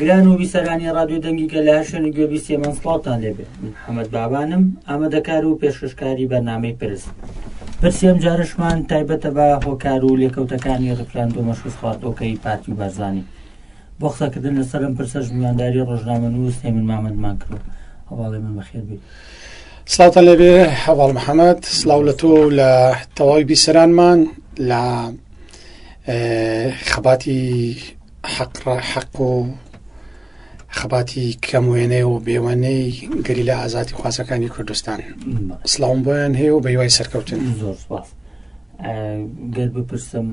گران و بیسەرانی ڕادیۆ دەنگیکە لە هەر شوێنێک گوێبیستێ مەنسڵاتان لێبێ. محەممەد بابانم ئامادەکار و پێشکەشکاری بەرنامەی پرسیەم جارشمان تایبەتە بە هۆکار و لێکەوتەکانی ڕفراندۆ مەشخوص خواردۆکەی پارتی و بەرزانی بۆ قسەکردن لەسەرم پرسەش میوانداری ڕۆژنامەنووس هێمن مامەدمان کرد. هەواڵی من بەخێر بێت. سڵاتان لێبێ هەواڵ محەممەد، سڵاو لە تۆ لە تەواوی بیسەرانمان لە خەباتی حەق و خەباتی کەموێنێ و بێوەنەی گەریلە ئازادی خوازەکانی کوردستان. سڵاوم بۆیان هەیە و بە هیوای سەرکەوتن. زۆر سپاس. گەر بپرسم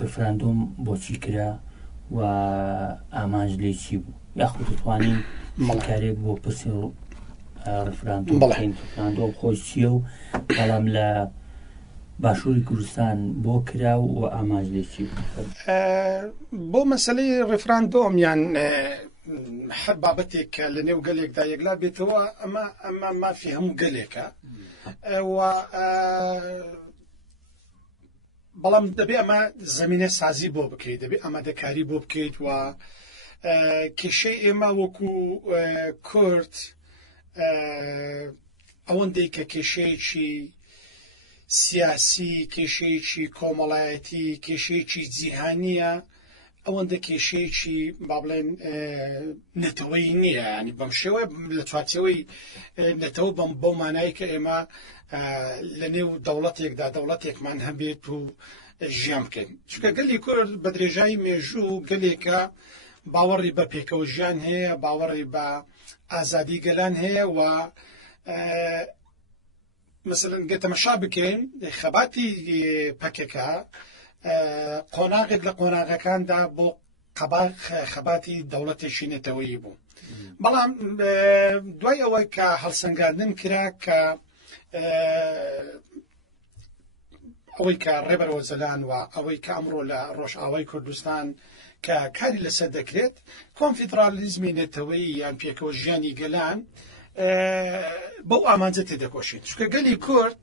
ڕفراندۆم بۆچی کرا و ئامانج لێ چی بوو، یاخود دەتوانین کارێک بۆ پرسی ڕفراندۆم خۆش چییە و بەڵام لە باشووری کوردستان بۆ کرا و ئامانج لێ چی بوو؟ بۆ مەسەلەی ڕفراندۆم یان هەر بابەتێک کە لە نێو گەلێکدا یەکلا بێتەوە ئەمە مافی هەموو گەلێکە بەڵام دەبێ ئەمە زەمینە سازی بۆ بکەیت، دەبێ ئامادەکاری بۆ بکەیت و کێشەی ئێمە وەکو کورد ئەوەندەی کە کێشەیەکی سیاسی، کێشەیەکی کۆمەڵایەتی، کێشەیەکی جیهانیە، ئەوەندە کێشەیەکی با بڵێن نەتەوەی نییە. ینی بەم شێوە لە چوارچەوەی نەتەوە بۆ مانایی کە ئێمە لە نێو دەوڵەتێکدا دەوڵەتێکمان هەبێت و ژیان بکەین. چونکە گەلی کورد بە درێژایی مێژوو گەلێکە باوەڕی بە پێکەوە ژیان هەیە، باوەڕی بە ئازادی گەلان هەیە و مثلەن گەتەمەشا بکەین خەباتی پەکەکە قۆناغێک لە قۆناغەکاندا بۆ خەباتی دەوڵەتێکی نێتەوەیی بوو. بەڵام دوای ئەوەی کە هەڵسەنگاندن کرا کە ئەوەی کە ڕێبەرەوە زەلان و ئەوەی کە ئەمڕۆ لە ڕۆژئاوای کوردستان کە کاری لەسەر دەکرێت کۆنفیدرالیزمی نێتەوەیی یان پێکەوە ژیانی گەلان بەو ئامانجە تێدەکۆشێت. چونکە گەلی کورد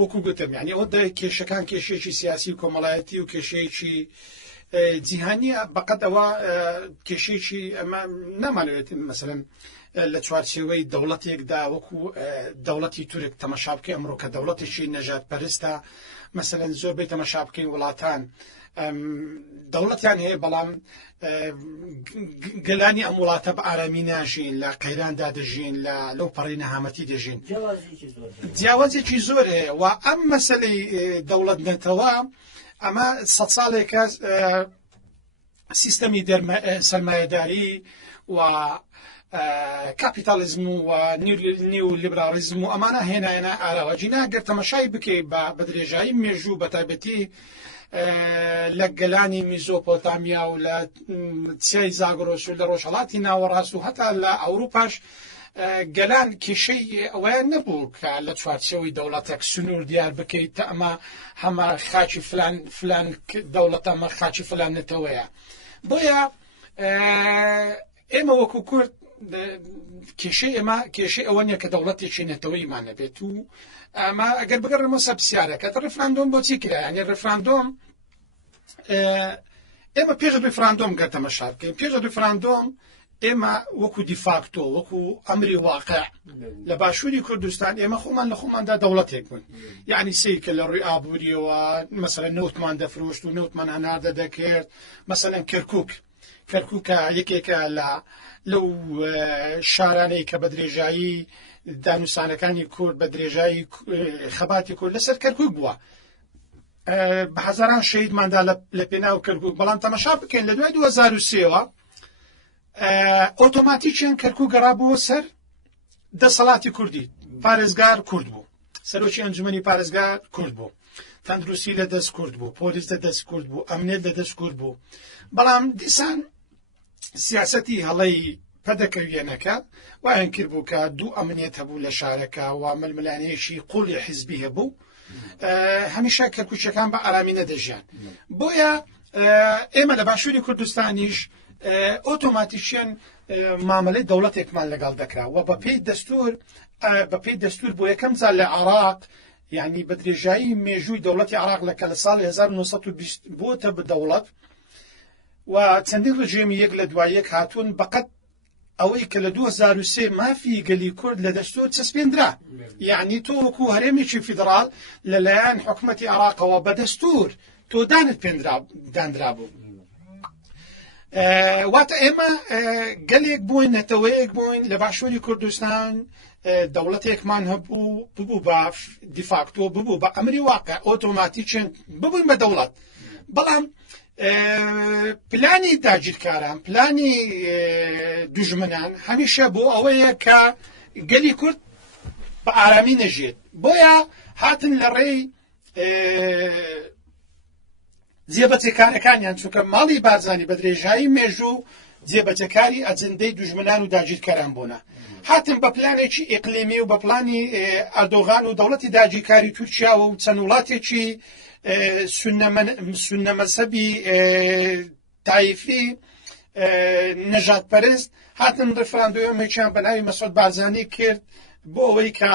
وەکو گوتم یعنی ئەوە کێشەکان کێشەیەکی سیاسی و کۆمەڵایەتی و کێشەیەکی جیهانیە، بەقەت ئەوە کێشەیەکی ئەمە نامانوێت مەسەلەن لە چوارچێوەی دەوڵەتێکدا وەکو دەوڵەتی تورک تەمەشا بکەین ئەمڕۆ کە دەوڵەتێکی نەژاد پەرستە مەسەلەن زۆربەی تەمەشا بکەین وڵاتان دەوڵەتیان هەیە بەڵام گەلانی ئەم وڵاتە بە ئارامی ناژین، لە قەیراندا دەژین، لەو پەڕی نەهامەتی دەژین، جیاوازێکی زۆر هەیە و ئەم مەسەلەی دەوڵەت نەتەوە ئەمە سەد ساڵێکە سیستەمی سەرمایەداری و کاپیتالیزم و نیو لیبرالیزم و ئەمانە هێنایەنە ئاراوە جینا گەر تەمەشای بکەی بە درێژایی مێژوو بە تایبەتی لە گەلانی میزۆپۆتامیا و لە چیای زاگرۆس و لە ڕۆژهەڵاتی ناوەڕاست و هەتا لە ئەوروپاش گەلان کێشەی ئەوەیان نەبوو کە لە چوارچەوەی دەوڵەتێک سنوور دیار بکەیت ئەمە هەمە خاچی فلان دەوڵەت ئەمە خاچی فلان نەتەوەیە. بۆیە ئێمە وەکو کورد کێشەی ئێمە کێشەی ئەوە نیە کە دەوڵەتێکی نەتەوەیمان نەبێت و ئەمە ئەگەر بگەڕێمە سەر پرسیارەکە ڕفراندۆم بۆچی کرا. یعنی ڕفراندۆم ئێمە پێش ڕفراندۆم گەر تەمەشا بکەین. پێش ڕفراندۆم ئێمە وەکو دیفاکتۆ وەکو ئەمری واقع لە باشووری کوردستان ئێمە خۆمان لە خۆماندا دەوڵەتێک بوون. یعنی سیرکە لە ڕووی ئابووریەوە مەسەلەن نەوتمان دەفرۆشت و نەوتمان هەناردە دەکرد. مەسەلەن کەرکووکە یەکێکە لەو شارانەی کە بە درێژایی دانووسانەکانی کورد بە درێژایی خەباتی کورد لەسەر کەرکووک بووە. بە هەزاران شەهیدماندا لە پێناو کەرکووک. بەڵام تەمەشا بکەین لە دوای 2003ەوە ئۆتۆماتیکیان کەرکووک گەڕابووە سەر دەسەڵاتی کوردی. پارێزگار کورد بوو، سەرۆکی ئەنجومەنی پارێزگار کورد بوو، تەندروستی لە دەست کورد بوو، پۆلیس لە دەست کورد بوو، ئەمنیەت لە دەست کورد بوو. بەڵام دیسان سیاسەتی هەڵەی پەدەکەوێنەکە وایان کرد بوو کە دوو ئەمنیەت هەبوو لە شارەکە و مەلملانەیەکی قوڵی حیزبی هەبوو، هەمیشە کەرکووچەکان بە ئارامی نەدەژیان. بۆیە ئێمە لە باشووری کوردستانیش ئۆتۆماتیکیان مامەلەی دەوڵەتێکمان لەگەڵ دەکرا و بەپێی دەستور بۆ یەکەم جار لە عێراق یعنی بە درێژایی مێژووی دەوڵەتی عێراق لە ساڵی 1920 بۆتە بە دەوڵەت و چەندین ڕژێمی یەک لە دوای یەک هاتوون بەقەت ئەوەی کە لە 2003 مافی گەلی کورد لە دەستور چەسپێنرا یعنی تۆ وەکو هەرێمێکی فیدراڵ لەلایەن حکوومەتی عێراقەوە بە دەستور تۆ دانت دانرا بوو واتە ئێمە گەلێک بووین نەتەوەیەک بووین لە باشووری کوردستان دەوڵەتێکمان هەبوو ببوو بە دیفاکتۆ ببوو بە ئەمری واقع ئۆتۆماتیکێن ببووین بە دەوڵەت بەڵام پلانی داگیرکاران پلانی دوژمنان هەمیشە بۆ ئەوەیە کە گەلی کورد بە ئارامی نەژێت بۆیە هاتن لە ڕێی جێبەجێکارەکانیان چونکە ماڵی بارزانی بە درێژایی مێژوو جێبەجێکاری ئەجندەی دوژمنان و داگیرکاران بوونە هاتن بە پلانێکی ئیقلیمی و بە پلانی ئەردۆغان و دەوڵەتی داگیرکاری تورکیاوە و چەند وڵاتێکی سونەمەسەبی تایفی نەژادپەرست هاتن ڕفراندۆمێکیان بە ناوی مەسعود بارزانی کرد بۆ ئەوەی کە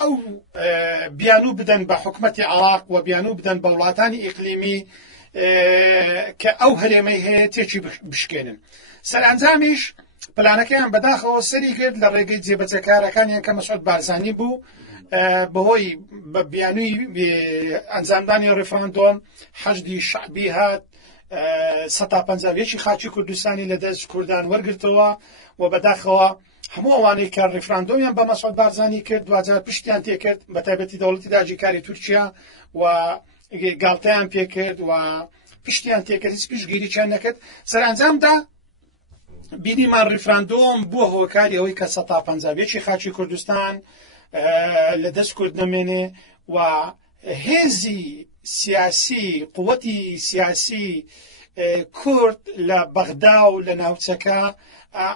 ئەو بیانوو بدەن بە حکوومەتی عێراق و بیانوو بدەن بە وڵاتانی ئیقلیمی کە ئەو هەرێمەی هەیە تێکی بشکێنن سەرئەنجامیش پلانەکەیان بەداخەوە سەری کرد لە ڕێگەی جێبەجێکارەکانیان کە مەسعود بارزانی بوو بەهۆی بە بیانووی ئەنجامدانی ڕێفراندۆم حەشدی شەعبی هات 150 خاچی کوردستانی لەدەست کوردان وەرگرتەوە و بەداخەوە هەموو ئەوانەی کە ڕێفراندۆمیان بە مەسعود بارزانی کرد دوجار پشتیان تێکرد بە تایبەتی دەوڵەتی داگیرکاری تورکیا و گاڵتەیان پێکرد و پشتیان تێکرد هیچ پشتگیرییان نەکرد سەرئەنجامدا بینیمان ڕێفراندۆم بووە هۆکاری ئەوەی کە 150 خاچی کوردستان لەدەست کورد نەمێنێ و هێزی سیاسی قووەتی سیاسی کورد لە بەغدا و لە ناوچەکە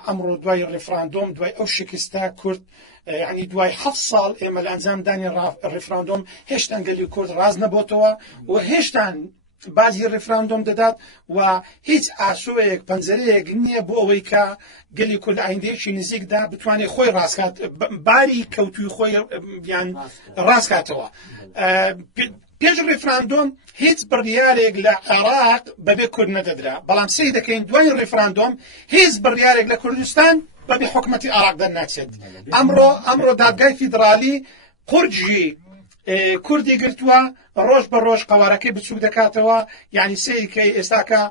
ئەمڕۆ دوای ڕێفراندۆم دوای ئەو شکستە کورد یعنی دوای 7 ساڵ ئێمە لە ئەنجامدانی ڕێفراندۆم هێشتا گەلی کورد ڕاز نەبۆتەوە و هێشتا بازی ڕێفراندۆم دەدات و هیچ ئاسوەیەک پەنجەرەیەک نییە بۆ ئەوەی کە گەلی کورد ئایندەیەکی نزیکدا بتوانێت خۆی ڕاستکات باری کەوتوی خۆی بیان ڕاستکاتەوە پێش ڕێفراندۆم هیچ بڕیارێک لە عێراق بەبێ کورد نەدەدرا بەڵام سەی دەکەین دوای ڕێفراندۆم هیچ بڕیارێک لە کوردستان بەبێ حکوومەتی عێراق دەرناچێت ئەمڕۆ دادگای فیدرالی قورجی کوردی گرتووە ڕۆژ بە ڕۆژ قوارەکەی بچوک دەکاتەوە یعنی سەیکەی ئێستاکە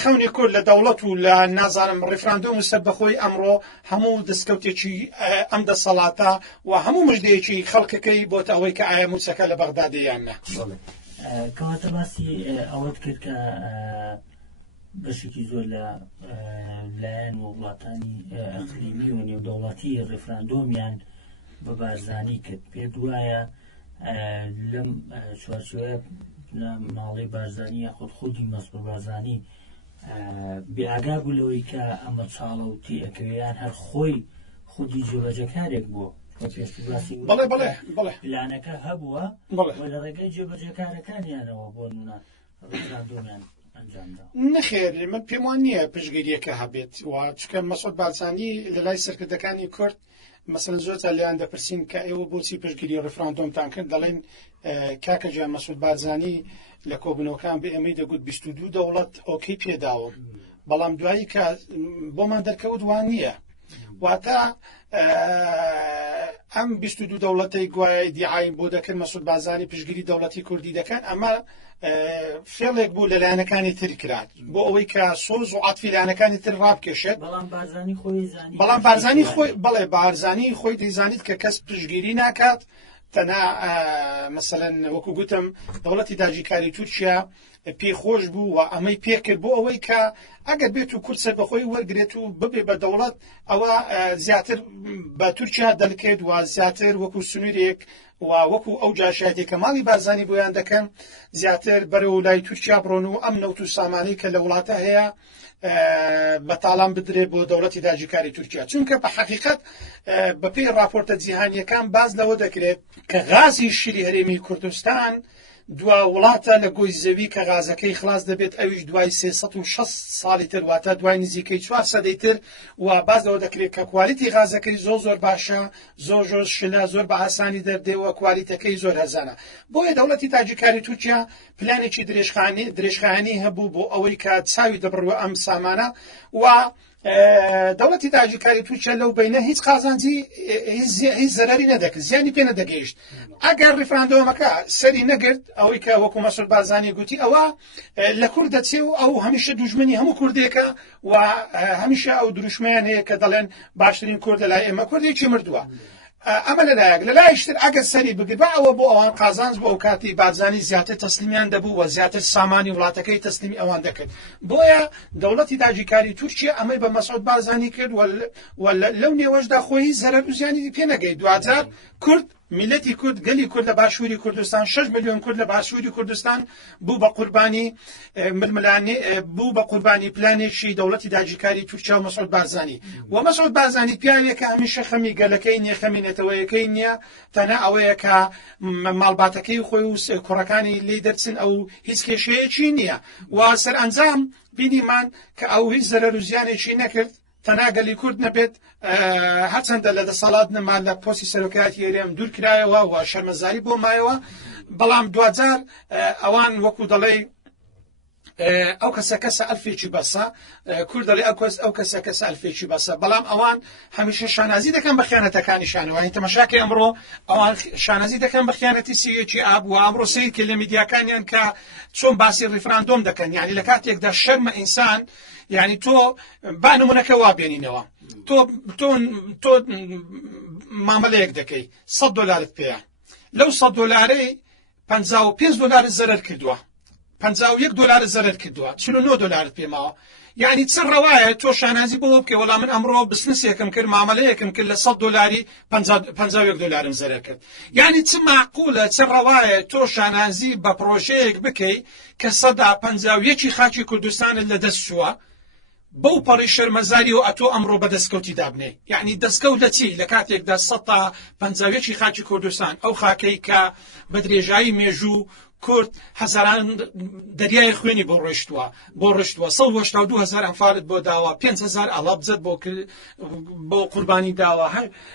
خەونی کورد لە دەوڵەت و لە نازانم ڕێفراندۆم و سەربەخۆی ئەمڕۆ هەموو دەستکەوتێکی ئەم دەسەڵاتە و هەموو مژدەیەکی خەڵکەکەی بۆتە ئەوەی کە ئایا موچەکە لە بەغدادیان نە کەواتە باسی ئەوەت کرد کە بەشێکی زۆر لە لایەن وڵاتانی ئەقلیمی و نێودەوڵەتی ڕێفراندۆمیان بە بارزانی کرد پێ دوایە لەم چوارچوەیە ماڵی بارزانی یاخود خودی مەسعود بارزانی بێئاگا بوو لەوەی کە ئەمە چاڵە و تێئەکەویان هەر خۆی خودی جێبەجێکارێک بووە پلانەکە هەبووە لە ڕێگەی جێبەجێکارەکانیانەوە بۆ نمونە ڕێفراندۆمیان نەخێر من پێم وان نییە پشتگیریەکە هەبێت و چکە مەسعود بارزانی لە لای سەرکردەکانی کورد مەسەلەن زۆرجار لێیان دەپرسین کە ئێوە بۆچی پشتگیری ڕێفراندۆمتان کرد دەڵێن کاکە گیان مەسعود بارزانی لە کۆبنەوەکان بە ئێمەی دەگوت 22 دەوڵەت ئۆکەی پێداوە بەڵام دوایی کە بۆمان دەرکەوت وان نییە واتە ئەم 22 دەوڵەتەی گوایە دیعایم بۆ دەکرد مەسعود بارزانی پشتگیری دەوڵەتی کوردی دەکەن ئەمە فێڵێک بوو لە لایەنەکانی تر کرات بۆ ئەوەی کە سۆز و عاتفی لایەنەکانی تر ڕابکێشێت بەڵام بارزانی خۆی بەڵێ بارزانی خۆی دەیزانیت کە کەس پشتگیری ناکات تەنها مەسەلەن وەکو گوتم دەوڵەتی داگیرکاری تورکیا پێی خۆش بوو و ئەمەی پێکرد بۆ ئەوەی کە ئەگەر بێت و کورد سەربەخۆی وەرگێت و ببێ بە دەوڵەت ئەوە زیاتر بە تورکیا دەلکێت و زیاتر وەکو سنوورێک و وەکو ئەو جاشایەتی کە ماڵی بارزانی بۆیان دەکەن زیاتر بەرەو لای تورکیا بڕۆن و ئەم نەوت و سامانەی کە لە وڵاتە هەیە بەتاڵان بدرێت بۆ دەوڵەتی داگیرکاری تورکیا چونکە بە حەقیقەت بەپێی راپۆرتە جیهانیەکان باز لەوە دەکرێت کە غازی شیری هەرێمی کوردستان دوا وڵاتە لە گۆی زەوی کە غازەکەی خلاص دەبێت ئەویش دوای 360 ساڵی تر واتە دوای نزیکەی 4 سەدەی تر و باز لەوە دەکرێت کە کوالیتی غازەکەی زۆر باشە زۆر شلە زۆر بە ئاسانی دەردێەوە کوالیتەکەی زۆر هەزانە بۆیە دەوڵەتی تاجیکاری تورکیا پلانێکی درێژخایەنی هەبوو بۆ ئەوەی کە چاوی دەبڕوە ئەم سامانە و دەوڵەتی تاجیکاری تورکیا لەو بینە هیچ قازانجی هیچ زەرری نەدەکرد زیانی پێ نەدەگەیشت ئەگەر ڕیفراندۆمەکە سەری نەگرت ئەوەی کە وەکو مەسعود بارزانی گوتی ئەوە لە کوورد دەچێ و ئەو هەمیشە دوژمنی هەموو کوردێکە و هەمیشە ئەو دروشمیان هەیە کە دەڵێن باشترین کوورد لای ئێمە کوردێکی مردووە ئەمە لەلایەک لەلایشتر ئەگەر سەری بگرت بە ئەوە بۆ ئەوان قازانج بۆ ئەو کاتی بارزانی زیاتر تەسلیمیان دەبوو و زیاتر سامانی وڵاتەکەی تەسلیمی ئەوان دەکرد بۆیە دەوڵەتی تاجیکاری تورکیا ئەمەی بە مەسعود بارزانی کرد و لەو نێوەشدا خۆی زەرەر و زیانی پێ نەگەی 2000 کورد میلەتی کورد گەلی کورد لە باشووری کوردستان 6 ملیۆن کورد لە باشووری کوردستان بوو بە قوربانی ململانێ بوو بە قوربانی پلانێکی دەوڵەتی تاجیکاری تورکیا و مەسعود بارزانی و مەسعود بارزانی پیاوێکە هەمیشە خەمی گەلەکەی نییە خەمی نەتەوەیەکەی نییە تەنها ئەوەیە کە ماڵباتەکەی خۆی و کوڕەکانی لێ دەرچن ئەو هیچ کێشەیەکی نییە و سەرئەنجام بینیمان کە ئەو هیچ زەرەر و زیانێکی نەکرد تەناگەلی کورد نەبێت هەرچەندە لە دەسەڵات نەمان لە پۆستی سەرۆکایەتی هێرێم دوور کرایەوە و شەرمەزاری بۆ مایەوە بەڵام 2000 ئەوان وەکو دەڵێ ئەو کەسە ئەلفێکی بەسە کورد دەڵێ ئەو کەسە ئەلفێکی بەسە بەڵام ئەوان هەمیشە شانازی دەکەن بە خیانەتەکانیشانەوە تەماشاکەی ئەمڕۆ ئەوان شانازی دەکەن بە خیانەتی سیەکی ئاب و ئەمڕۆ سەیرکە لە میدیاکانیان کە چۆن باسی ڕیفراندۆم دەکەن یعنی لە کاتێکدا شەرمە ئینسان یعنی تۆ با نمونەکە وابێنینەوە تۆ مامەلەیەک دەکەی $100 پێیە لەو $100 $55 زەرەر کردووە $51 زەرەر کردووە $49 پێماوە یعنی چ ڕەوایە تۆ شانازی بۆ بکە وەڵام من ئەمڕۆ بسنسێکم کرد مامەلەیەکم کرد لە $100 $51 زەرەر کرد یعنی چ معقولە چ ڕەوایە تۆ شانازی بە پرۆژەیەک بکەی کە 151 خاکی کوردستانت لە دەست چووە بەو پەڕی شەرمەزاری و ئەتۆ ئەمڕۆ بەدەستکەوتی دابنێ یعنی دەستکەوت لە چی لە کاتێکدا 150 خاکی کوردستان ئەو خاکەی کە بە درێژایی مێژوو کورد هەزاران دەریای خوێنی بۆ ڕشتووە 182,000 ئەنفارت بۆ داوە 5,000 ئەڵابجەت بۆ قوربانی داوە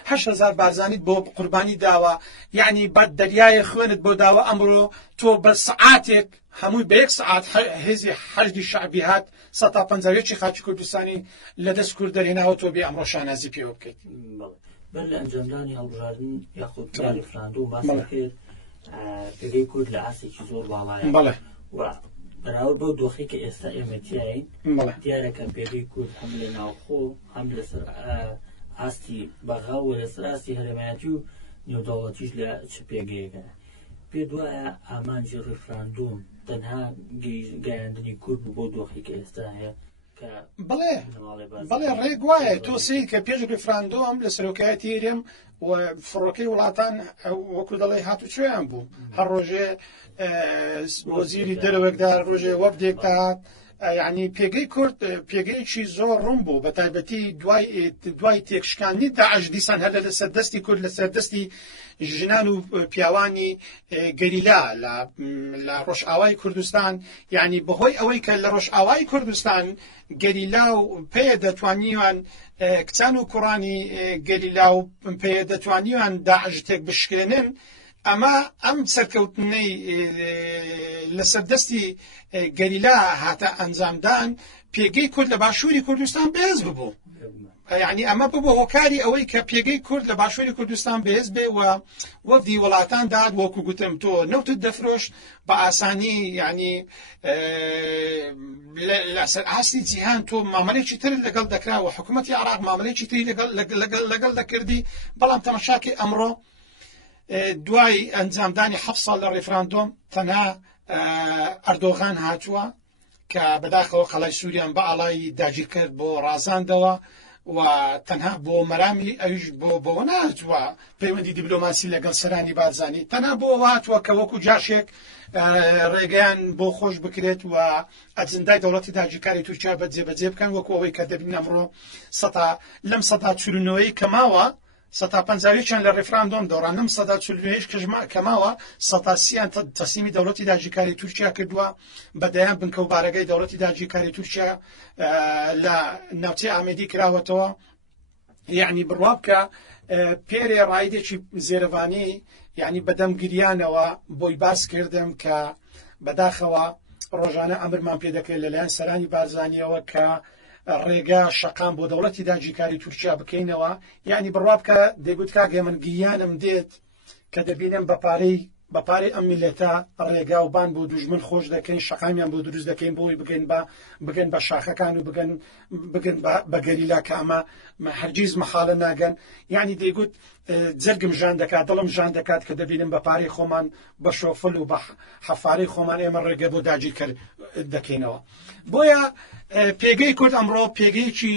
8,000 بارزانیت بۆ قوربانی داوە یعنی بە دەریای خوێنت بۆ داوە ئەمڕۆ تۆ بە سعاتێک هەمووی بە 1 سعات هێزی حەشدی شعبی هات 150 خاکی کوردستانی لە دەست کورد دەرهێناوە تۆ بێ ئەمڕۆ شانازی پێوە بکەیت بەر لە ئەنجامدانی هەڵبژاردن یاخود ڕیفراندۆم باسی کرد پێگەی کورد لە ئاسێکی زۆر باڵایە و بەراورد بۆ دۆخی کە ئێستا ئێمە تیاین دیارەکە پێگەی کورد هەم لە ناوخۆ هەم لەسەر ئاستی بەغا و لەسەر ئاستی هەرێمایەتی و نێودەوڵەتیش لە چ پێگەیەکە پێ دوایە ئامانجی ڕیفراندۆم تەنها گەیاندنی کورد بۆ دۆخی کە ئێستا هەیە بەڵێ ڕێک وایە تۆ سیر کە پێش ڕیفراندۆم لە سەرۆکایەتی هێرێم و فڕۆکەی وڵاتان وەکو دەڵێ هاتوچۆیان بوو هەر ڕۆژێ وەزیری دەرەوەکدا ڕۆژێ وەفدێک داهات یعنی پێگەی کورد پێگەیەکی زۆر ڕوون بوو بە تایبەتی دوای تێکشکاندنی داعش دیسان هەر لە سەردەستی کورد لە سەردەستی ژنان و پیاوانی گەریلا لە ڕۆژئاوای کوردستان یعنی بەهۆی ئەوەی کە لە ڕۆژئاوای کوردستان گەریلا و پێ دەتوانیوان کچان و کوڕانی گەریلا و پێ دەتوانیوان داعش تێک بشکێنن ئەمە ئەم سەرکەوتنەی لە سەردەستی گەریلا هاتە ئەنجامدان پێگەی کورد لە باشووری کوردستان بەهێز ببوو یعنی ئەمە ببوو هۆکاری ئەوەی کە پێگەی کورد لە باشووری کوردستان بەهێز بێ و وەفدی وڵاتان داد وەکو گوتم تۆ نەوتت دەفرۆشت بە ئاسانی یعنی لەسەر ئاستی جیهان تۆ مامەلێکی تر لەگەڵ دەکرا و حکوومەتی عێراق مامەلێکی تری لەگەڵ دەکردی بەڵام تەماشاکەی ئەمڕۆ دوای ئەنجامدانی 7 ساڵ لە ڕیفراندۆم تەنها ئەردۆغان هاتووە کە بەداخەوە قەڵای سووریان بە ئاڵای داگیر کرد بۆ ڕازاندەوە و تەنها بۆ مەرامی ئەویش بۆ نهاتووە پەیوەندی دیبلۆماسی لەگەڵ سەرانی بارزانی تەنها بۆ هاتووە کە وەکو جاشێک ڕێگەیان بۆ خۆش بکرێت و ئەجندای دەوڵەتی تاجیکاری تورکیا بەجێبەجێ بکەن وەکو ئەوەی کە دەبین ئەمڕۆ لەم سەدا چورونەوەی کە ماوە 150 لە ڕێفراندۆم دۆڕانم 140 کەماوە 130 تەسلیمی دەوڵەتی داگیرکاری تورکیا کردووە بەدەیان بنکە و بارەگەی دەوڵەتی داگیرکاری تورکیا لە ناوچەی ئامێدی کراوەتەوە. یعنی بڕوا بکە پێرێ ڕایدێکی زێرەوانی یعنی بەدەمگریانەوە بۆی باس کردم کە بەداخەوە ڕۆژانە ئەمرمان پێ دەکرێت لەلایەن سەرانی بارزانیەوە کە ڕێگا شەقام بۆ دەوڵەتی داگیرکاری تورکیا بکەینەوە. یعنی بڕوا بکە دەیگوت کاگێ من گیانم دێت کە دەبینم بەپارەی ئەم میلەتە ڕێگا و بان بۆ دوژمن خۆش دەکەین شەقامیان بۆ دروست دەکەین بۆی بگەن بە شاخەکان و بگەن بە گەریلا کە ئەمە هەرگیز مەخاڵە ناگەن. یعنی دەیگوت جەرگم ژان دەکات دڵم ژان دەکات کە دەبینم بەپارەی خۆمان بە شۆفل و بە حەفارەی خۆمان ئێمە ڕێگە بۆ داگیرکار دەکەینەوە. بۆیە پێگەی کورد ئەمڕۆ پێگەیەکی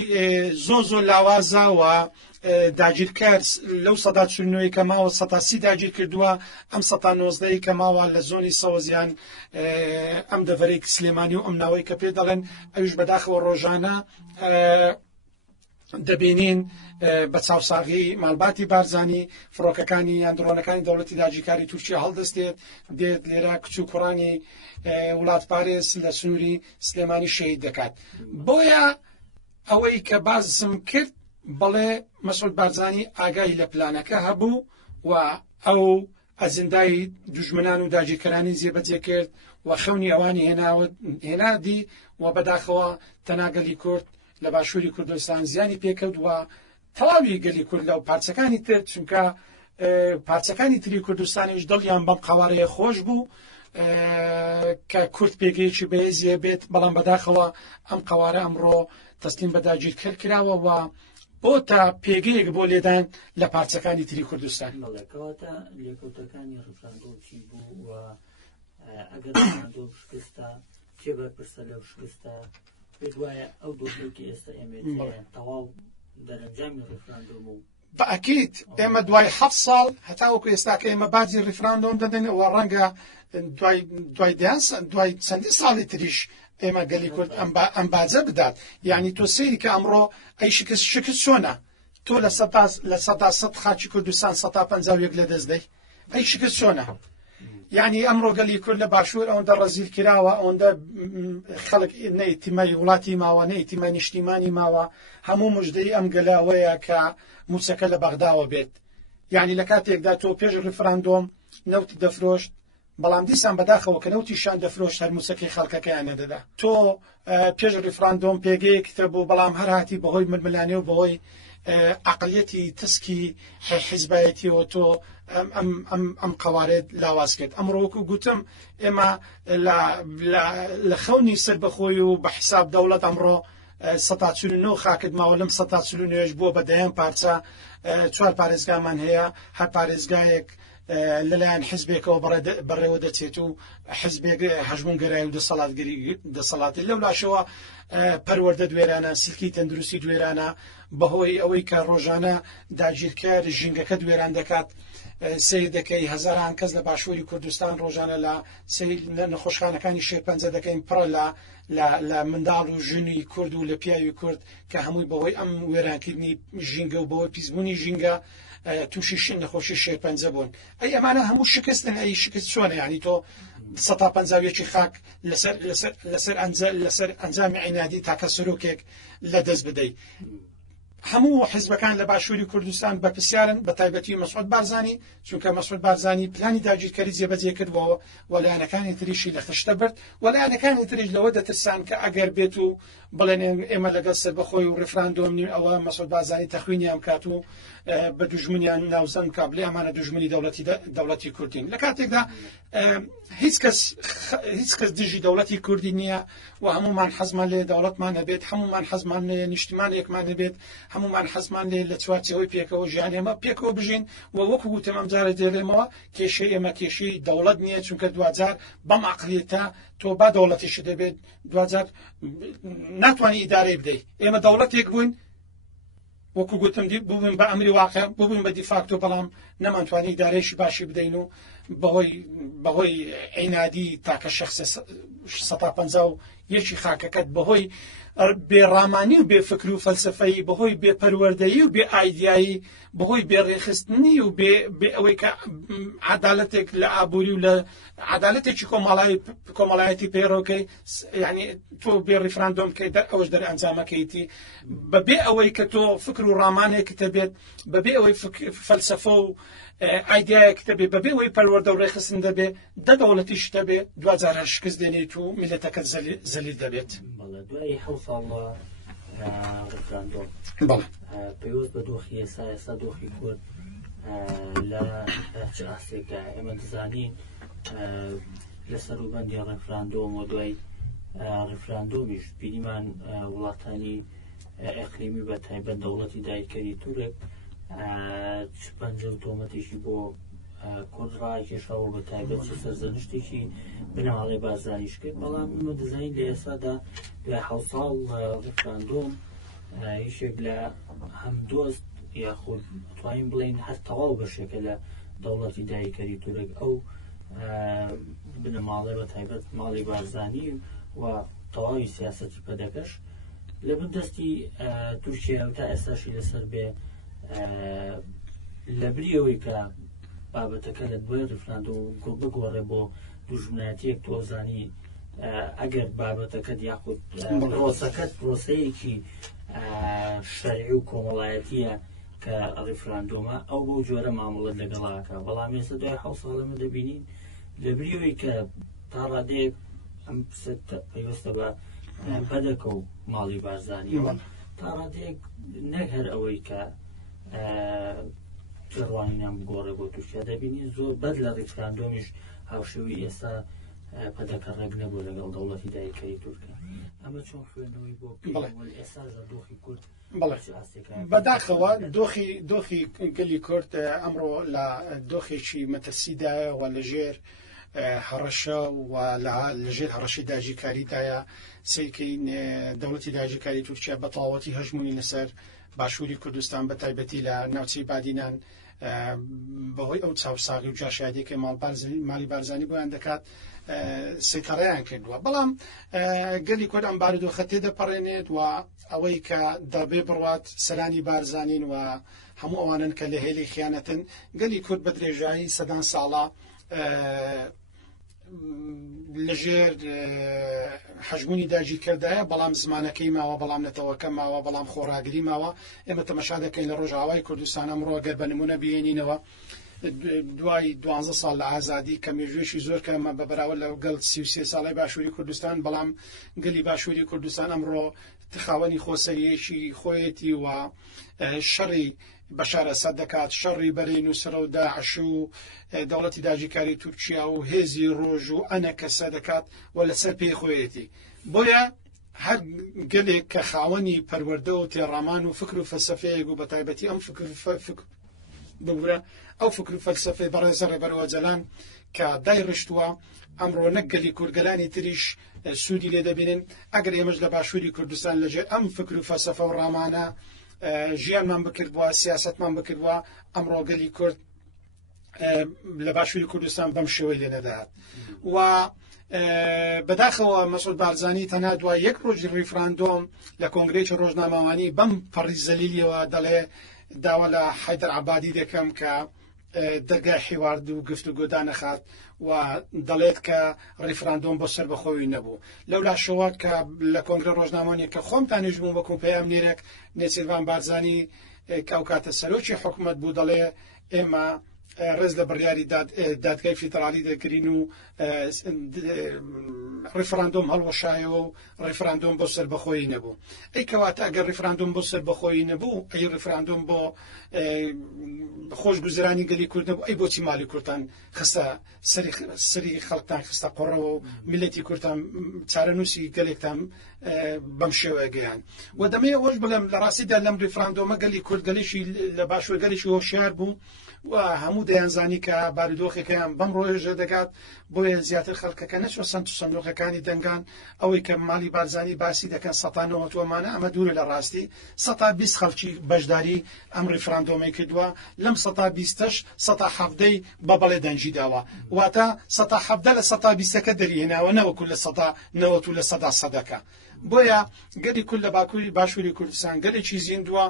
زۆ لاوازە و داگیرکار لەو 1940 کە ماوە 130 داگیر کردووە ئەم 1990 کە ماوە لە زۆنی سەوزیان ئەم دەڤەرەی سلێمانی و ئەم ناوەی کە پێ دەڵێن ئەوش بەداخەوە ڕۆژانە دەبینین بە چاوساغی ماڵباتی بارزانی فڕۆکەکانی یان درۆنەکانی دەوڵەتی داگیرکاری تورکیا هەڵدەستێت دێت لێرە کچ و کوڕانی وڵات پارێز لە سنووری سلێمانی شەهید دەکات. بۆیە ئەوەی کە بازم کرد بەڵێ مەسعود بارزانی ئاگای لە پلانەکە هەبوو و ئەو ئەزندای دوژمنان و داگیرکەرانی جێبەجێ کرد و خەونی ئەوانی هێنادی و بەداخەوە تەناگەلی کورد لە باشووری کوردستان زیانی پێکەوت و تەواوی گەلی کورد لە و پارچەکانی تر چونکە پارچەکانی تری کوردستانیش دڵیان بەم قوارەیە خۆش بوو کە کورد پێگەیەکی بەهێزیە بێت بەڵام بەداخەوە ئەم قوارە ئەمڕۆ تەسلیم بە داگیرکەر کراوە و بۆ تا پێگەیەک بۆ لێدان لە پارچەکانی تری کوردستان. بەڵێکەوەتە لێکەوتەکانی ڕفراندۆچی بوو و ئەگەر ڕفراندۆ شکستە چێ بەرپرسە لەو شکستە پێت وایە ئەو دۆخێکی ئێستا ئێمە تەواو دەرەنجامی ڕفراندۆم و بەئەکید ئێمە دوای 7 ساڵ هەتاوەکو ئێستاکە ئێمە باجی ڕفراندۆم دەدەنەوە ڕەنگە دوای چەندی ساڵی تریش ئێمە گەلی کورد ئەم باجە بدات. یعنی تۆ سەیری کە ئەمڕۆ ئەی شکست چۆنە تۆ لە 100 خاچی کوردستان 151 لە دەستدەی ئەی شکست چۆنە. یعنی ئەمڕۆ گەلی کورد لە باشوور ئەوەندە ڕەزیل کراوە ئەوەندە خەڵک نەیتیمای وڵاتی ماوە نەیتیمای نیشتیمانی ماوە هەموو مژدەی ئەم گەلاوەیە کە موچەکە لە بەغداوە بێت. یعنی لە کاتێکدا تۆ پێش ڕفراندۆم نەوتی دەفرۆشت بەڵام دیسان بەداخەوە کە نەوتیشان دەفرۆشت هەر موچەکەی خەڵکەکەیان نەدەدا. تۆ پێش ڕفراندۆم پێگەیەکتە بوو بەڵام هەر هاتی بەهۆی ململانێ و بەهۆی عقلیەتی تسکی حیزبایەتیەوە تۆ ئەم قوارێت لاواز کرد. ئەمڕۆ وەکو گوتم ئێمە لە خەونی سەربەخۆی و بە حساب دەوڵەت ئەمڕۆ 149 خاکت ماوە لەم 149 بووە بەدەیان پارچە 4 پارێزگامان هەیە هەر پارێزگایەک لەلایەن حزبێکەوە بەڕێوە دەچێت و حزبێک هەژمونگەرایی و دەسەڵاتی لەو لاشەوە پەروەردە دوێرانە سیلکی تەندروستی دوێرانە بەهۆی ئەوەی کە ڕۆژانە داگیرکار ژینگەکە دوێران دەکات سیر دەکەی هەزاران کەس لە باشووری کوردستان ڕۆژانە لە نەخۆشخانەکانی شێرپەنجە دەکەین پڕە لە منداڵ و ژنی کورد و لە پیاوی کورد کە هەمووی بەهۆی ئەم وێرانکردنی ژینگە و بەهۆی پیسبوونی ژینگە تووشی نەخۆشی شێرپەنجە بوون. ئەی ئەمانە هەموو شکستن. ئەی شکست چۆنە؟ یعنی تۆ 150 خاک لەسەر ئەنجامی عینادی تاکە سەرۆکێک لە دەست بدەیت. هەموو حزبەکان لە باشووری کوردستان بە پرسیارن بە تایبەتی مەسعود بارزانی چونکە مەسعود بارزانی پلانی داگیرکاری جێبەجێ کردبەوە و لایەنەکانی تریشی لە خشتە برد و لایەنەکانی تریش لەوە دەترسان کە ئەگەر بێت و بڵێن ئێمە لەگەڵ سەربەخۆی و ڕفراندۆم نیم ئەوە مەسعود بارزانی تەخوینیان کات و بە دوژمنیان ناوزەن کا بڵێ ئەمانە دوژمنی دەوڵەتی کوردین. لە کاتێکدا هیچ کەس دژی دەوڵەتی کوردی نییە و هەمومان حەزمان لێ دەوڵەتمان هەبێت هەمومان حەزمان لێ نیشتیمانێکمان هەبێت هەمومان حەزمان لێ لە چوارچەوەی پێکەوە ژیان ئێمە پێکەوە بژین و وەکو گوتم ئەم جارە دێڵێمەوە کێشەی ئێمە کێشەی دەوڵەت نییە چونکە دوجار بەم عەقلیەتە تۆ با دەوڵەتیش دەبێت دوجار ناتوانانی ئیدارەی بدەیت. ئێمە دەوڵەتێک بووین وەکو گوتم ببووین بە ئەمری واقع ببووین بە دیفاکتۆ بەڵام نەمانتوانی ئیدارەیەشی باشی بدەین و بەهۆی عینادی تاکە شەخص 150 یەکی خاکەکەت بەهۆی بێڕامانی و بێ فکر و فەلسفەی بەهۆی بێپەروەردەیی و بێ ئایدیایی بەهۆی بێڕێخستنی و بێ ئەوەی کە عەدالەتێک لە ئابووری و لە عەدالەتێکی کۆمەڵایەتی پەیڕۆکەی یعنی تۆ بێ ڕیفراندۆم بکەیت ئەوەش دەر ئەنجامەکەیتی بەبێ ئەوەی کە تۆ فکر و ڕامانێکتە بێت بەبێ ئەوەی فەلسفە و ئایدیایەکتە بێ بەبێ ئەوەی پەروەردە و ڕێخستن دەبێ دەوڵەتیش دەبێ دوجار شکست دێنیت و میلەتەکەت زەلیل دەبێت دوای 7 ساڵ ڕیفراندۆم پێویست بە دۆخی ئێستا دۆخی کورد لە چ ئاسێکە ئێمە دەزانین لە سەروبەندی ڕیفراندۆم و دوای ڕیفراندۆمیش بینیمان وڵاتانی ئەقلیمی بە تایبەت دەوڵەتی دایکەری تورک پەنجە و تۆمەتێکی بۆ کورد ڕاکێشاوە بە تایبەت سەرزەنشتێکی بناڵێ بازرانیش کرد بەڵام ئمە دەزانین لە ئێستادا دوای 7 ساڵ ڕیفراندۆم هیچێک لە هەم دۆست یاخود توانین بڵێن هەر تەواو بەشێکە لە دەوڵەتی دایکەری تورک ئەو بنەماڵێ بە تایبەت ماڵی بارزانی و تەواوی سیاسەتی پەدەکەش لە بەردەستی تورکیا و تا ئێستاشی لەسەر بێ لە بریەوەی کە بابەتەکە لە دوای ڕیفراندۆم بگۆڕێ بۆ دوژمنایەتیەک تۆزانی ئەگەر بابەتەکەت یاخود پرۆسەکەت پرۆسەیەکی شەرعی و کۆمەڵایەتیە کە ڕیفراندۆمە ئەو بەو جۆرە مامەڵەت لەگەڵاکە بەڵام ئێستا دوای 7 ساڵەمە دەبینین لە بریەوەی کە تا ڕادەیەک ئەم پێویستە بە پەدەکە و ماڵی بارزانیەوە تا ڕادەیەک نەک هەر ئەوەی کە ڕوانینیان بگۆڕێ بۆ تورکیا دەبینی زۆر بەد لە ڕیفراندۆمیش هاوشێوی ئێستا پەدەکە ڕێک نەبوو لەگەڵ دەوڵەتی دایکەری تورکیا ئەمە چۆن خوێندنەوەی بۆ ئێستا دۆخی کورد بەداخەوە دۆخی گەلی کورد ئەمڕۆ لە دۆخێکی مەترسیدایە و لەژێر هەڕەشە و لەژێر هەڕەشی داگیرکاریدایە سەیکەی دەوڵەتی داگیرکاری تورکیا بە تەواوەتی هەژمونی لەسەر باشووری کوردستان بە تایبەتی لە ناوچەی بادینان بەهۆی ئەو چاوساغی و جاشادێکی ماڵی بارزانی بۆیان دەکات سەیتەڕەیان کردووە بەڵام گەلی کورد ئەم بارودۆخە تێدەپەڕێنێت و ئەوەی کە دەبێ بڕوات سەرانی بارزانین و هەموو ئەوانن کە لە هێلی خیانەتن گەلی کورد بە درێژایی سەدان ساڵە لەژێر حەژمونی داگیرکردایە بەڵام زمانەکەی ماوە بەڵام نەتەوەکە ماوە بەڵام خۆراگری ماوە ئێمە تەمەشا دەکەین لە ڕۆژاوای کوردستان ئەمڕۆ گەر بە نمونە بێنینەوە دوای 12 ساڵ لە ئازادی کە مێژوێشی زۆر کەمە بە بەراورد لە گەڵ 33 ساڵی باشووری کوردستان بەڵام گەلی باشووری کوردستان ئەمڕۆ تخاوەنی خۆسەریەکی خۆیەتی و شەڕی بەشار ئەسەد دەکات شەڕی بەرەی نووسرە و داعش و دەوڵەتی داگیرکاری تورکیا و هێزی ڕۆژ و ئەنە کەسە دەکات و لەسەر پێی خۆیەتی بۆیە هەر گەلێک کە خاوەنی پەروەردە و تێڕامان و فکر و فەلسەفەیەک و بە تایبەتی ئەم ببورە ئەو فکر و فەلسەفەی بەڕێزە ڕێبەرەوە جەلان کە دایڕشتووە ئەمڕۆ نەکگەلی کوردگەلانی تریش سوودی لێ دەبینن ئەگەر ئێمەش لە باشووری کوردستان لەژێر ئەم فکر و فەلسەفە و ڕامانە ژیانمان بکردووە سیاستمان بکردووە ئەمڕۆ گەلی کورد لە باشووری کوردستان بەم شێوەی لێ نەدات و بەداخەوە مەسعود بارزانی تەنها دوای 1 ڕۆژی ڕیفراندۆم لە کۆنگرێکی ڕۆژنامەوانی بەم پەڕی زەلیلیەوە دەڵێ داوا لە حەیدەر عەبادی دەکەم کە دەرگای حیوارد و گفتوگۆ دانەخات و دەڵێت کە ڕیفراندۆم بۆ سەر بەخۆوی نەبوو لەولاشەوە کە لە کۆنگرە ڕۆژنامەوانی کە خۆمتانیش بووم بەکوم پێیان نێرێک نێچیروان بارزانی کە ئەو کاتە سەرۆکی حکوومەت بوو دەڵێ ئێمە ڕێز لە بڕیاری دادگای فیدرالی دەگرین و ڕیفراندۆم هەڵوەشایەوە و ڕیفراندۆم بۆ سەر بەخۆی نەبوو ئەی کەواتە ئەگەر ڕیفراندۆم بۆ سەر بەخۆی نەبوو ئەی ڕیفراندۆم بۆ خۆشگوزرانی گەلی کورد نەبوو ئەی بۆچی ماڵی کوردان خستە سەری خەڵکتان خستە قۆڕەوە و میلەتی کوردان چارەنووسی گەلێکتان بەم شێوەیە گەیان و دەمەیە ئەوەش بڵێم لە ڕاستیدا لەم ڕیفراندۆمە گەلی کورد گەلێکی لە باشوور گەلێکی هۆشیار بوو و هەموو هەموو دەیانزانی کە بارودۆخێکیان بەم ڕۆژە دەگات بۆیە زیاتر خەڵکەکە نەچوە سندوقەکانی دەنگان ئەوەی کە ماڵی بارزانی باسی دەکەن ١٩وەمانە ئەمە دوورە لە ڕاستی 120 خەڵکی بەشداری ئەم ڕیفراندۆمی کردووە لەم 120ش 170 بە بەڵێ دەنجی داوە واتە 170 لە 120ەکە دەریهێناوە نەوەکو لە 90 لە 100%. بۆیە گەلی کورد لە باکووری باشووری کوردستان گەلێکی زیندووە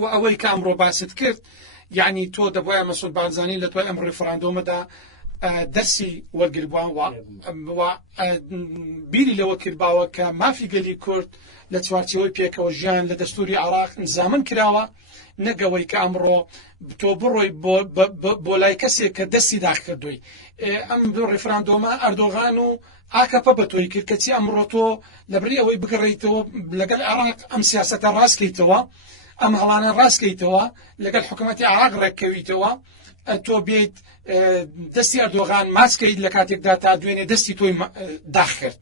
و ئەوەی کە ئەمڕۆ باست کرد یعنی تۆ دەبواە مەسعود بارزانی لە توای ئەم ڕیفراندۆمەدا دەرسی وەرگربووان بیری لەوە کردباوە کە مافی گەلی کورد لە چوارچەوەی پێکەوە ژیان لە دەستوری عێراق نزامن کراوە نەگەوەی کە ئەمڕۆ تۆ بڕۆی بۆ لای کەسێک کە دەستی داخکردووی ئەم ڕیفراندۆمە ئەردۆغان و ئاکەپە بە تۆی کرد کەچی ئەمڕۆ تۆ لەبری ئەوەی بگەڕیتەوە لەگەڵ عێراق ئەم سیاسەتە ڕاستکەیتەوە ئەم هەڵانە ڕاستکەیتەوە لەگەڵ حکوومەتی عێراق ڕێککەویتەوە تۆ بێت دەستی ئەردۆغان ماسکەیت لە کاتێکدا تا دوێنێ دەستی تۆی داخکرد.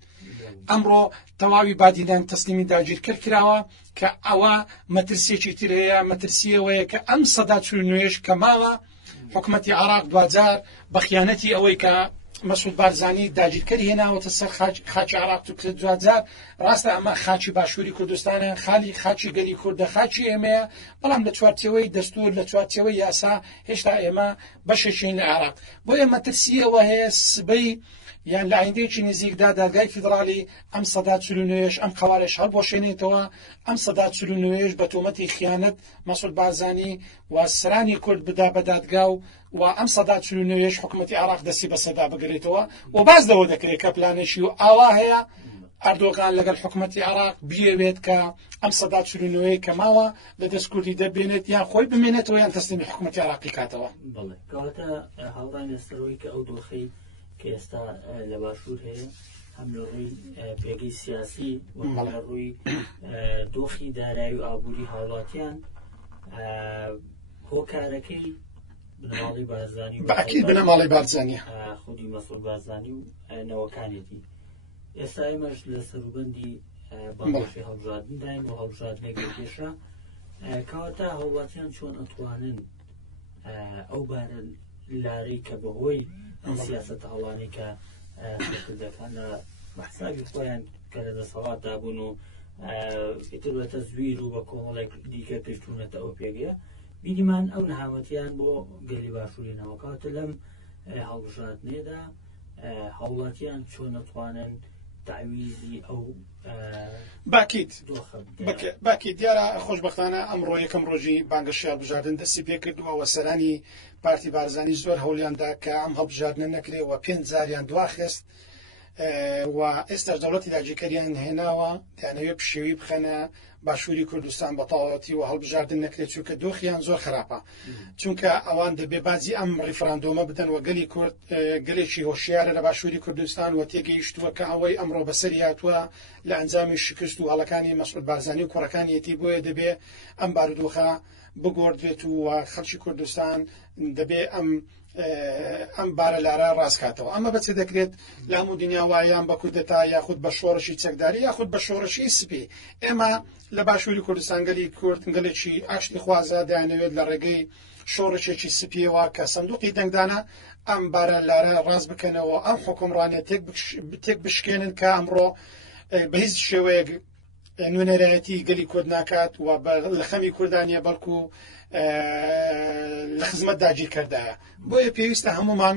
ئەمڕۆ تەواوی بادیدان تەسلیمی داگیرکرد کراوە کە ئەوە مەترسیەکی تر هەیە مەترسیەوەیە کە ئەم سەدا چونوێش کە ماوە حکوومەتی عێراق دوجار بە خیانەتی ئەوەی کە مەسعود بارزانی داگیرکەری هێناوەتە سەر خاچی عێراق و کرد دوجار ڕاستە ئەمە خاچی باشووری کوردستانە خالی خاچی گەلی کوردە خاچی ئێمەیە بەڵام لە چوارچەوەی دەستور لە چوارچەوەی یاسا هێشتا ئێمە بەشێکین لە عێراق بۆ ئێمە ترسیەوە هەیە سبەی یان لە ئایندەیەکی نزیکدا دادگای فیدرالی ئەم سەدا چلونوێش ئەم قەوارش هەڵبۆشێنێتەوە ئەم سەدا چلونوێش بە تۆمەتی خیانەت مەسعود بارزانی و سرانی کورد بدا بە دادگا و ئەم سەدا چلونوێش حکوومەتی عێراق دەستی بە سەدا بگرێتەوە و باز لەوە دەکرێت کە پلانێکی و ئاوا هەیە ئەردۆغان لەگەڵ حکوومەتی عێراق بیەوێت کە ئەم سەدا چلونوێی کە ماوە لە دەستکوردی دەبێنێت یان خۆی بمێنێتەوە یان تەسلیمی حکوومەتی عێراقی کاتەوە. بەڵێ کەواتە هەڵدان لەسەرەوەی کە ئەو دۆخەی کە ئێستا لە باشوور هەیە هەم لە ڕووی پێگەی سیاسی و لە ڕووی دۆخی دارایی و ئابووری هاوڵاتیان هۆکارەکەی بنەماڵی بارزانی بەعکید بنەماڵی بارزانیە خودی مەسعود بارزانی و نەوەکانێتی ئێستا ئێمەش لە سەروبەندی بەڵێشی هەڵبژاردنداین و هەڵبژاردنێکی پێشە کەواتە هاوڵاتیان چۆن ئەتوانن ئەو بارە لارەی کە بەهۆی ئەم سیاسەتە هەڵانەی کە دەکەن لە بەحسابی خۆیان کە لە دەسەڵاتدا بوون و ئیتر زویر و بە کۆمەڵێک دیکە پێشتوونەتە ئەو پێگەیە بیریمان ئەو نەهامەتیان بۆ گەلی باشووری ناوەکاتە لەم هەڵبژاردنێدا هاوڵاتیان چۆن نەتوانن تعویزی ئەو باکی دیارە خۆشبەختانە ئەمڕۆ یەکەم ڕۆژی بانگەشی هەڵبژاردن دەستی پێ کردووە و سەرانی پارتی بارزانی زۆر هەوڵیاندا کە ئەم هەڵبژاردنە نەکرێ و 5 جاریان دواخست و ئێستاش دەوڵەتی داگیرکاریان هێناوە دەیانەوێت پشێوی بخەنە باشووری کوردستان بە تەواوەتی و هەڵبژاردن نەکرێت چونکە دۆخیان زۆر خراپە چونکە ئەوان دەبێ بازی ئەم ڕیفراندۆمە بدەن و گەلی کورد گەلێکی هۆشیارە لە باشووری کوردستان و تێگەیشتووە کە ئەوەی ئەمڕۆ بەسەری هاتووە لە ئەنجامی شکست و هەڵەکانی مەسعود بارزانی و کوڕەکانیەتی بۆیە دەبێ ئەم بارودۆخە بگۆڕدرێت و خەڵکی کوردستان دەبێ ئەم بارە لارە ڕاستکاتەوە ئەمە بەچێ دەکرێت لە هەموو دنیاوایان بە کوردەتا یاخود بە شۆڕشی چەکداری یاخود بە شۆڕشی سپی ئێمە لە باشووری کوردستان گەلی کورد گەلێکی ئاشتی خوازە دەیانەوێت لە ڕێگەی شۆڕشێکی سپیەوە کە سندوقی دەنگدانە ئەم بارە لارە ڕاست بکەنەوە ئەم حکومڕانێت تێک بشکێنن کە ئەمڕۆ بە هیچ شێوەیەک نوێنەرایەتی گەلی کورد ناکات و لە خەمی کوردانیە بەڵکو لە خزمەت داگیرکردایە بۆیە پێویستە هەمومان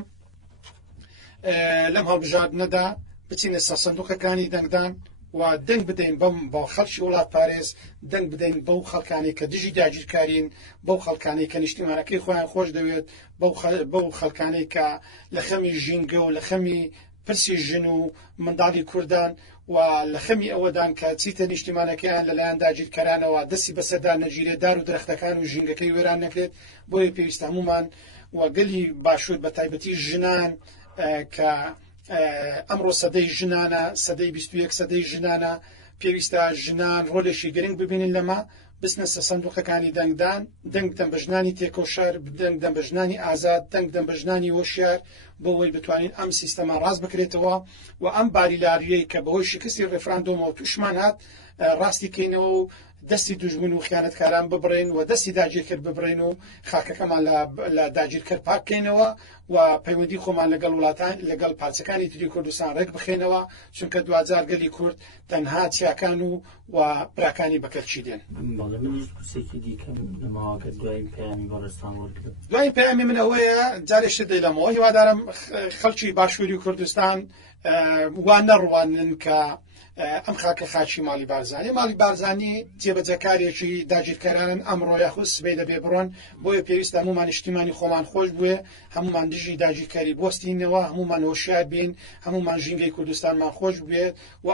لەم هەڵبژاردنەدا بچینە سەر سندوقەکانی دەنگدان و دەنگ بدەین بەو خەڵکی وڵات پارێز دەنگ بدەین بەو خەڵکانی کە دژی داگیرکارین بەو خەڵکانی کە نیشتیمانەکەی خۆیان خۆش دەوێت بەو خەڵکانی کە لە خەمی ژینگە و لە خەمی پرسی ژن و منداڵی کوردان و لە خەمی ئەوەدان کە چیتە نیشتیمانەکەیان لەلایەن داگیرکەرانەوە دەستی بەسەردا نەگیرێت دار و درەختەکان و ژینگەکەی وێران نەکرێت بۆیە پێویستە هەمومان و گەلی باشوور بە تایبەتی ژنان کە ئەمڕۆ سەدەی ژنانە سەدەی 21 سەدەی ژنانە پێویستە ژنان ڕۆلێکی گرنگ ببینن لەمە بستنە سە سندوقەکانی دەنگدان دەنگ دەم بە ژنانی تێکەوشار دەنگ دەم بە ژنانی ئازاد دەنگ دەم بە ژنانی هۆشیار بۆەوەی بتوانین ئەم سیستەما ڕاست بکرێتەوە و ئەم باریلاریەی کە بەهۆی شکستی ڕێفراندۆمەوە توشمان هات ڕاستی کەینەوە و دەستی دوژمن و خیانەتکاران ببڕین و دەستی داگیرکرد ببڕین و خاکەکەمان لە داگیرکرد پاک بکەینەوە و پەیوەندی خۆمان لەگەڵ وڵاتان لەگەڵ پارچەکانی تری کوردستان ڕێک بخێنەوە چونکە دوجار گەلی کورد تەنها چیاکان و براکانی بەکەرچی دێن. دوای پەیامی من ئەوەیە جارێشت دەیلەمەوە هیوادارم خەڵکی باشووری کوردستان وان نەڕوانن کە ئەم خاکە خاچی ماڵی بارزانی جێبەجەکارێکی داگیرکارانن ئەمڕۆ یاخود سبەی دەبێ بڕۆن بۆیە پێویستە هەمومان نیشتیمانی خۆمان خۆش بووێ هەمومان دژی داگیرکاری بۆستینەوە هەمومان هۆشیار بین هەمومان ژینگەی کوردستانمان خۆش بێت و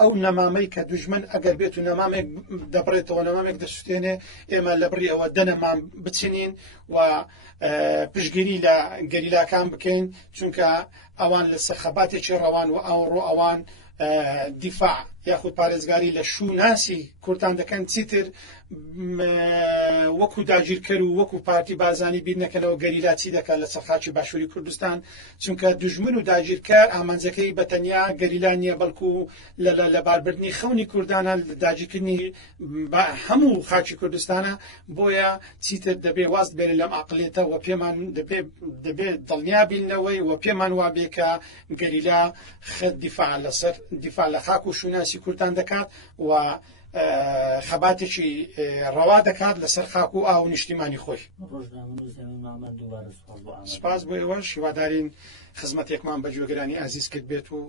ئەو نەمامەی کە دوژمن ئەگەر بێت و نەمامێک دەبڕێتەوە نەمامێک دەسووتێنێ ئێمە لە بڕی ئەوە دەنەمان بچینین و پشگیری لە گەریلاکان بکەین چونکە ئەوان لە سەرخەباتێکی ڕەوان و ئەوڕۆ ئەوان دیفاع یاخود پارێزگاری لە شووناسی کورتان دەکەن چیتر وەکو داگیرکەر و وەکو پارتی بارزانی بیر نەکەنەوە گەریلا چی دەکات لە سەرخاکی باشووری کوردستان چونکە دوژمن و داگیرکار ئامانجەکەی بەتەنیا گەریلا نییە بەڵکو لە باربردنی خەونی کوردانە داگیرکردنی هەموو خاکی کوردستانە بۆیە چیتر دەبێ واست بێنە لەم عقلێتە و پێمان دەبێت دڵنیا بینەوەی و پێمان وابێ کە گەریلا دیفاع لە خاک و شووناسی کوردان دەکات و خەباتێکی ڕەوا دەکات لەسەر خاک و ئاو نیشتیمانی خۆی. سپاس بۆ ئێوەش هیوادارین خزمەتێکمان بە گوێگرانی ئازیز کرد بێت و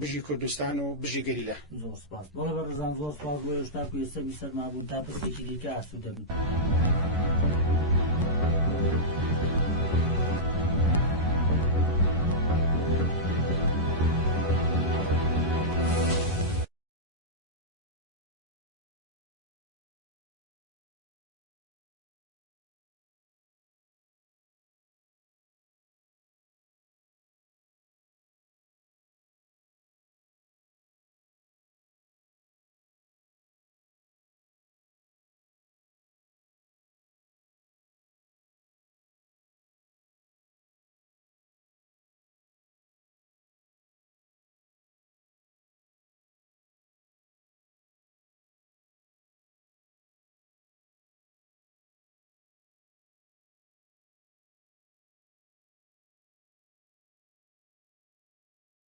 بژی کوردستان و بژی گەریلا. زۆر سپاس بۆ سەرمابوون تا پرسێکی دیکە ئاسوودە بێت.